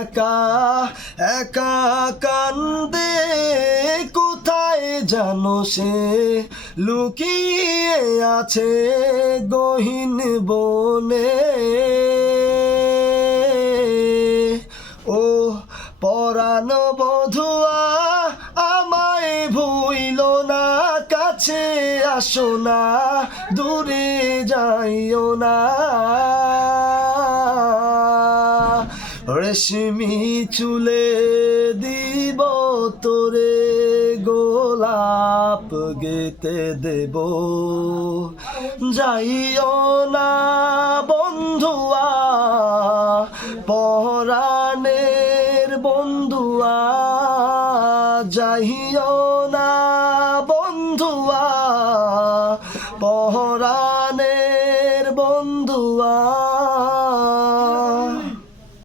একা একা কান্দে কোথায় জানো সে? লুকিয়ে আছে গহীন বনে। কাছে আসো না, দূরে যাইও না। রেশমি চুলে দিব তোরে, গোলাপ গেতে দেব। যাইও না বন্ধুয়া, পরাণের বন্ধুয়া, যাইও না পরাণের বন্ধুয়া